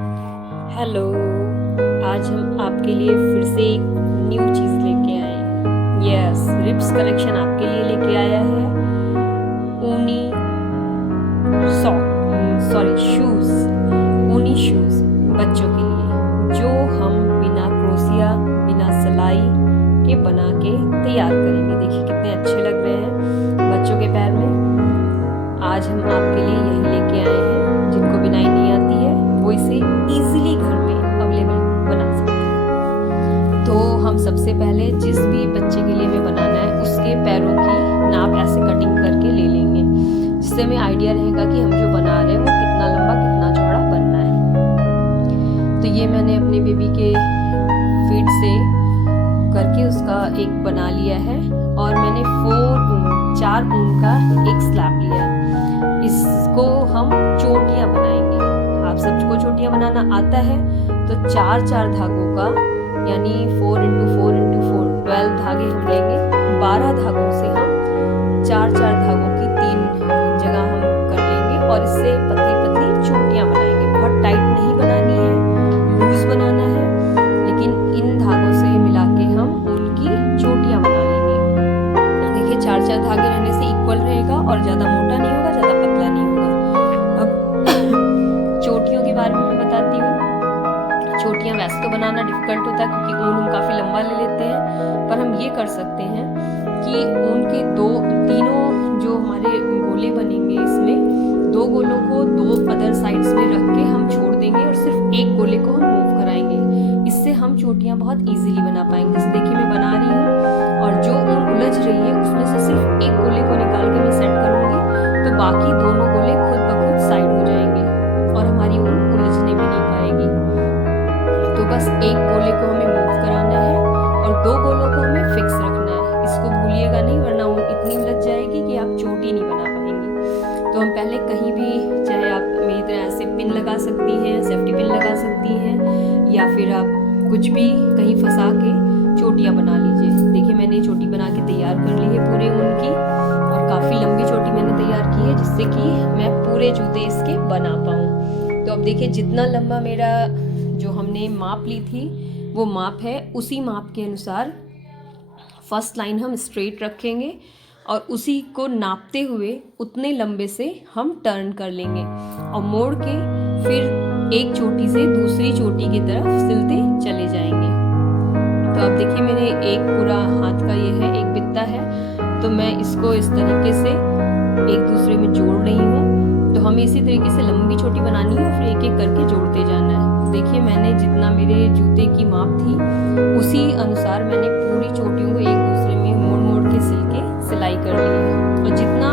Hello. आज हम आपके लिए फिर से एक न्यू चीज़ लेके आए हैं। यस, रिप्स कलेक्शन आपके लिए लेके आया है ऊनी शूज़, ऊनी शूज़ बच्चों के लिए, जो हम बिना क्रोशिया बिना सिलाई के बना के तैयार करेंगे। देखिए कितने अच्छे लग रहे हैं बच्चों के पैर में। आज हम आपके लिए यही लेके आए हैं। जिनको बिनाई नहीं आती है वो इसे इजीली घर में अवेलेबल बना सकते हैं। तो हम सबसे पहले जिस भी बच्चे के लिए हमें बनाना है उसके पैरों की नाप ऐसे कटिंग करके ले लेंगे, जिससे हमें आइडिया रहेगा कि हम जो बना रहे हैं वो कितना लंबा कितना चौड़ा बनना है। तो ये मैंने अपने बेबी के फीट से करके उसका एक बना लिया है, और मैंने 4 ऊन का एक स्लैब लिया है। इसको हम चोटियाँ बनाएंगे। आप सबको चोटियाँ बनाना आता है तो 4 धागों का, यानी 4 × 4 × 4 12 धागे हम लेंगे। 12 धागों से हम 4 धागों की 3 जगह हम कर लेंगे, और इससे पतली पतली चोटियाँ बनाएंगे। बहुत टाइट नहीं बनानी है, लूज बनाना है, लेकिन इन धागों से मिला के हम उनकी चोटियाँ बना लेंगे। देखिए 4 धागे रहने से इक्वल रहेगा, और ज़्यादा मोटा नहीं होगा, ज़्यादा पतला नहीं होगा। अब चोटियों के बारे में मैं बताती हूँ। चोटियाँ वैसे तो बनाना डिफिकल्ट होता है क्योंकि ऊन हम काफ़ी लंबा ले लेते हैं, पर हम ये कर सकते हैं कि ऊन के तीनों जो हमारे गोले बनेंगे, इसमें 2 गोलों को 2 अदर साइड्स में रख के हम छोड़ देंगे, और सिर्फ एक गोले को हम मूव कराएंगे। इससे हम चोटियाँ बहुत ईजिली बना पाएंगे। जैसे देखिए मैं बना रही हूँ, और जो ऊन उलझ रही है उसमें से सिर्फ एक गोले को निकाल के मैं सेट करूँगी, तो बाकी दोनों गोले खुद ब खुद साइड हो जाएंगे और हमारी ऊन उलझने भी नहीं पाएगी। तो बस एक गोले को हमें मूव कराना है और 2 गोलों को हमें फिक्स रखना है। इसको भूलिएगा नहीं, वरना ऊन इतनी उलझ जाएगी कि आप चोटी नहीं बना पाएंगी। तो हम पहले कहीं भी, चाहे आप मेरी तरह ऐसे पिन लगा सकती हैं, सेफ्टी पिन लगा सकती हैं, या फिर आप कुछ भी कहीं फंसा के चोटियाँ बना लीजिए। देखिए मैंने चोटी बना के तैयार कर ली है पूरे ऊन की, और काफ़ी लंबी चोटी मैंने तैयार की है, जिससे कि मैं पूरे जूते इसके बना पाऊँ। तो अब देखिए जितना लंबा मेरा जो हमने माप ली थी वो माप है, उसी माप के अनुसार फर्स्ट लाइन हम स्ट्रेट रखेंगे, और उसी को नापते हुए उतने लंबे से हम टर्न कर लेंगे, और मोड़ के फिर एक चोटी से दूसरी चोटी की तरफ सिलते चले जाएंगे। तो अब देखिए मेरे एक पूरा हाथ का ये है, एक बित्ता है, तो मैं इसको इस तरीके से एक दूसरे में जोड़ रही हूँ। तो हमें इसी तरीके से लंबी चोटी बनानी है, और फिर एक एक करके जोड़ते जाना है। देखिए मैंने जितना मेरे जूते की माप थी उसी अनुसार मैंने पूरी चोटियों को एक दूसरे में मोड़ मोड़ के सिलाई कर ली है। और जितना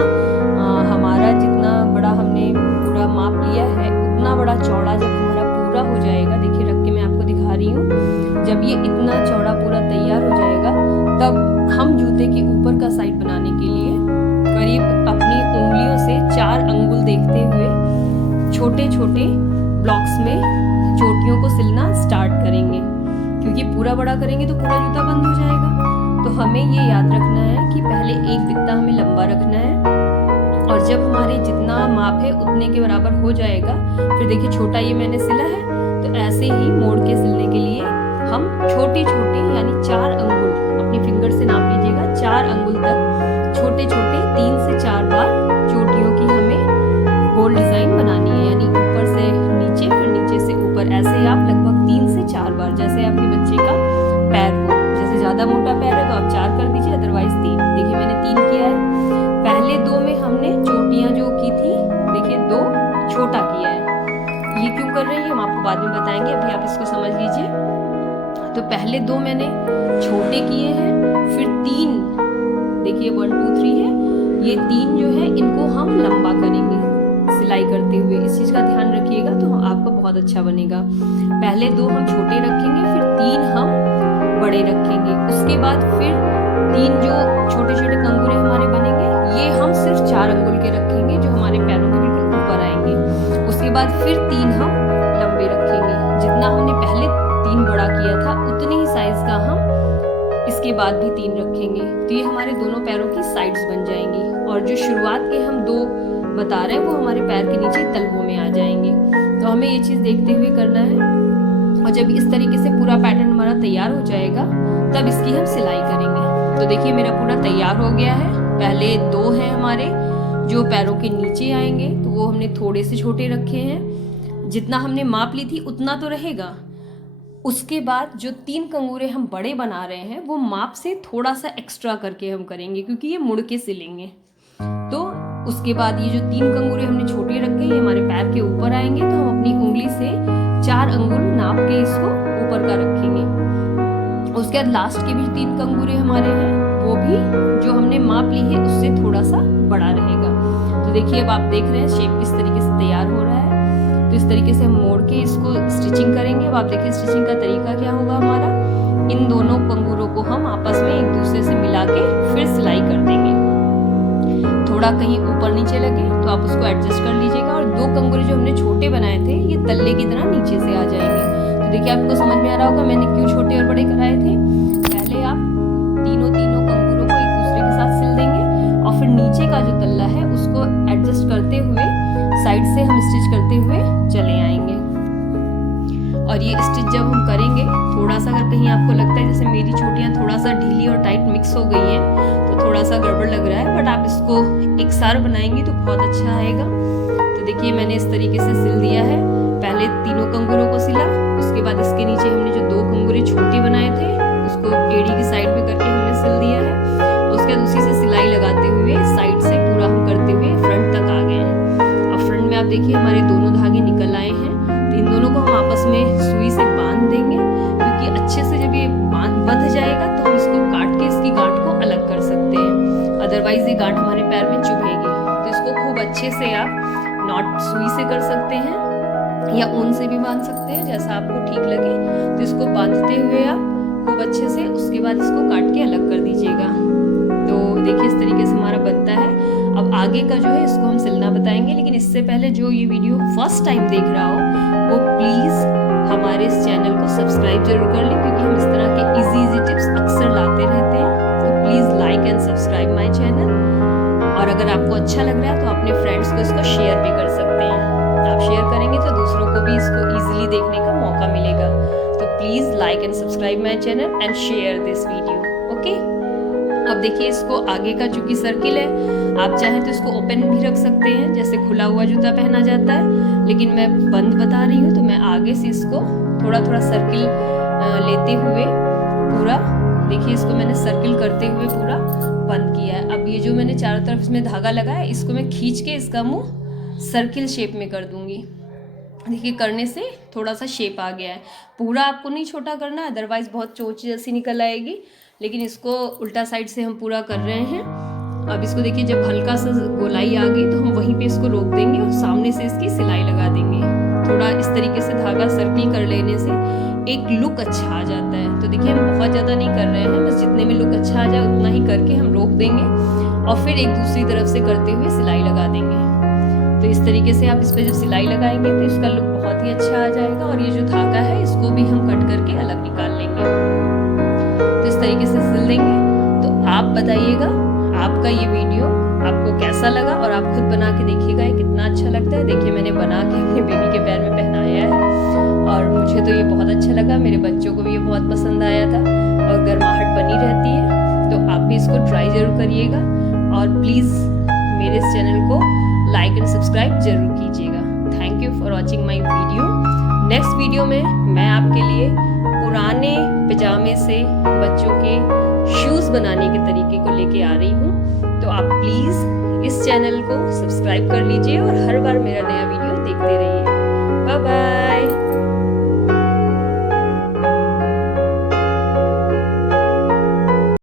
बड़ा हमने पूरा माप लिया है, उतना बड़ा चौड़ा जब हमारा पूरा हो जाएगा, देखिए रख के मैं आपको दिखा रही हूँ, जब ये इतना चौड़ा पूरा तैयार हो जाएगा, तब हम जूते के ऊपर का साइड बनाने के लिए करीब अपनी उंगलियों से 4 अंगुल देखते हुए छोटे छोटे ब्लॉक्स में चोटियों को सिलना स्टार्ट करेंगे, क्योंकि पूरा बड़ा करेंगे तो पूरा जूता बंद हो जाएगा। तो हमें ये याद रखना है कि पहले एक बित्ता हमें लंबा रखना है, और जब हमारे जितना माप है उतने के बराबर हो जाएगा, फिर देखिए छोटा ये मैंने सिला है, तो ऐसे ही मोड़ के सिलने के लिए हम छोटे छोटे यानी 4 अंगुल अपनी फिंगर से नाप लीजिएगा, 4 अंगुल तक छोटे छोटे 3 से 4 बार चोटियों की हमें गोल डिजाइन बनानी है, यानी ऊपर से नीचे फिर नीचे से ऊपर, ऐसे आप लगभग 3 से 4 बार, जैसे आपके बच्चे का पैर हो। जैसे ज़्यादा मोटा पैर है तो आप 4 कर दीजिए, अदरवाइज 3। देखिए मैंने 3 किया है। पहले 2 में हमने चोटियाँ जो की थी, देखिए 2 छोटा किया है। ये क्यों कर रहे हैं हम आपको बाद में बताएंगे, अभी आप इसको समझ लीजिए। तो पहले 2 मैंने छोटे किए हैं, फिर 3, देखिए 1 2 3 है, ये 3 जो है इनको हम लंबा करेंगे सिलाई करते हुए। इस चीज़ का ध्यान रखिएगा, तो आपका बहुत अच्छा बनेगा। पहले 2 हम छोटे रखेंगे, फिर 3 हम बड़े रखेंगे। उसके बाद फिर 3 जो छोटे छोटे कंगूरे हमारे बनेंगे, ये हम सिर्फ 4 अंगुल के रखेंगे, जो हमारे पैरों के बिल्कुल ऊपर आएंगे। उसके बाद फिर 3 हम लंबे रखेंगे। जितना हमने पहले 3 बड़ा किया था उतने ही साइज का हम इसके बाद भी 3 रखेंगे। तो ये हमारे दोनों पैरों की साइड्स बन जाएंगी, और जो शुरुआत के हम 2 बता रहे हैं वो हमारे पैर के नीचे तलवों में आ जाएंगे। तो तो हमें ये चीज़ देखते हुए करना है। और जब इस तरीके से पूरा पैटर्न हमारा तैयार हो जाएगा तब इसकी हम सिलाई करेंगे। तो देखिए मेरा पूरा तैयार हो गया है। पहले 2 हैं हमारे जो पैरों के नीचे आएंगे, तो वो हमने थोड़े से छोटे रखे हैं। जितना हमने माप ली थी उतना तो रहेगा। उसके बाद जो 3 कंगूरे हम बड़े बना रहे हैं वो माप से थोड़ा सा एक्स्ट्रा करके हम करेंगे, क्योंकि ये मुड़ के सिलेंगे। तो उसके बाद ये जो 3 कंगूरे हमने छोटे रखे ये हमारे पैर के ऊपर आएंगे, तो हम अपनी उंगली से 4 अंगुल नाप के इसको ऊपर का रखेंगे। उसके बाद लास्ट के भी 3 कंगूरे हमारे हैं, वो भी जो हमने माप ली है उससे थोड़ा सा बड़ा रहेगा। तो देखिए अब आप देख रहे हैं शेप किस तरीके से तैयार हो रहा है। तो इस तरीके से हम मोड़ के इसको स्टिचिंग करेंगे। अब आप देखिए स्टिचिंग का तरीका क्या होगा हमारा। इन दोनों कंगूरों को हम आपस में एक दूसरे से मिला के फिर सिलाई कर देंगे। थोड़ा कहीं ऊपर नीचे लगे तो आप उसको एडजस्ट कर लीजिएगा। और 2 कंगूरे जो हमने छोटे बनाए थे ये तल्ले की तरह नीचे से आ जाएंगे। तो देखिए आपको समझ में आ रहा होगा मैंने क्यों छोटे और बड़े कराए थे। पहले आप तीनों कंगूरों को एक दूसरे के साथ सिल देंगे और फिर नीचे का जो तल्ला है उसको एडजस्ट करते हुए साइड से हम स्टिच करते हुए चले आएंगे। और ये स्टिच जब हम करेंगे थोड़ा सा अगर कहीं आपको लगता है जैसे मेरी चोटियाँ थोड़ा सा ढीली और टाइट मिक्स हो गई हैं तो थोड़ा सा गड़बड़ लग रहा है, बट आप इसको एक सार बनाएंगे तो बहुत अच्छा आएगा। तो देखिए मैंने इस तरीके से सिल दिया है। पहले 3 कंगूरों को सिला, उसके बाद इसके नीचे हमने जो 2 कंगूरे छोटे बनाए थे उसको एड़ी की साइड पे करके हमने सिल दिया है। उसके बाद उसी से सिलाई लगाते हुए साइड से पूरा हम करते हुए फ्रंट तक आ गए हैं। अब फ्रंट में आप देखिए हमारे दोनों धागे निकल आए हैं। तो इन दोनों को हम आपस में सुई से बांध देंगे, क्योंकि अच्छे से जब ये बंध जाएगा तो हम इसको काट के इसकी गांठ को अलग कर सकते हैं, अदरवाइज ये गांठ हमारे पैर में चुभेगी। तो इसको खूब अच्छे से आप नॉट सुई से कर सकते हैं या ऊन से भी बांध सकते हैं, जैसा आपको ठीक लगे। तो इसको बांधते हुए आप खूब अच्छे से उसके बाद इसको काट के अलग कर दीजिएगा। तो देखिए इस तरीके से हमारा बनता है। अब आगे का जो है इसको हम सिलना बताएंगे, लेकिन इससे पहले जो ये वीडियो फर्स्ट टाइम देख रहा हो वो प्लीज़ हमारे इस चैनल को सब्सक्राइब जरूर कर लें, क्योंकि हम इस तरह के इजी टिप्स अक्सर लाते रहते हैं। तो please like and subscribe my channel. और अगर आपको अच्छा लग रहा है तो अपने फ्रेंड्स को इसको शेयर भी कर सकते हैं। आप शेयर करेंगे तो दूसरों को भी इसको ईजिली देखने का मौका मिलेगा। तो please like and subscribe my channel and share this video. Okay, अब देखिए इसको आगे का चूंकि सर्किल है, आप चाहें तो इसको ओपन भी रख सकते हैं जैसे खुला हुआ जूता पहना जाता है, लेकिन मैं बंद बता रही हूँ तो मैं आगे से इसको थोड़ा थोड़ा सर्किल लेते हुए पूरा देखिए इसको मैंने सर्किल करते हुए पूरा बंद किया है। अब ये जो मैंने चारों तरफ इसमें धागा लगाया है इसको मैं खींच के इसका मुंह सर्किल शेप में कर दूंगी। देखिए करने से थोड़ा सा शेप आ गया है। पूरा आपको नहीं छोटा करना है, अदरवाइज बहुत चोंच जैसी निकल आएगी, लेकिन इसको उल्टा साइड से हम पूरा कर रहे हैं। अब इसको देखिए जब हल्का सा गोलाई आ गई तो हम वहीं पे इसको रोक देंगे और सामने से इसकी सिलाई लगा देंगे। थोड़ा इस तरीके से धागा सर्किल कर लेने से एक लुक अच्छा आ जाता है। तो देखिए हम बहुत ज़्यादा नहीं कर रहे हैं, बस जितने में लुक अच्छा आ जाए उतना ही करके हम रोक देंगे और फिर एक दूसरी तरफ से करते हुए सिलाई लगा देंगे। तो इस तरीके से आप इस पर जब सिलाई लगाएंगे तो इसका लुक बहुत ही अच्छा आ जाएगा। और ये जो धागा है इसको भी हम कट करके अलग निकाल लेंगे। तो इस तरीके से सिल देंगे। तो आप बताइएगा आपका ये वीडियो आपको कैसा लगा और आप खुद बना के देखिएगा ये कितना अच्छा लगता है। देखिए मैंने बना के अपने बेबी के पैर में पहनाया है और मुझे तो ये बहुत अच्छा लगा, मेरे बच्चों को भी ये बहुत पसंद आया था और गर्माहट बनी रहती है। तो आप भी इसको ट्राई ज़रूर करिएगा और प्लीज़ मेरे इस चैनल को लाइक एंड सब्सक्राइब जरूर कीजिएगा। Thank you for watching my video. Next video में मैं आपके लिए पुराने पजामे से बच्चों के शूज़ बनाने के तरीके को लेके आ रही हूँ। तो आप प्लीज़ इस चैनल को सब्सक्राइब कर लीजिए और हर बार मेरा नया वीडियो देखते रहिए। Bye bye.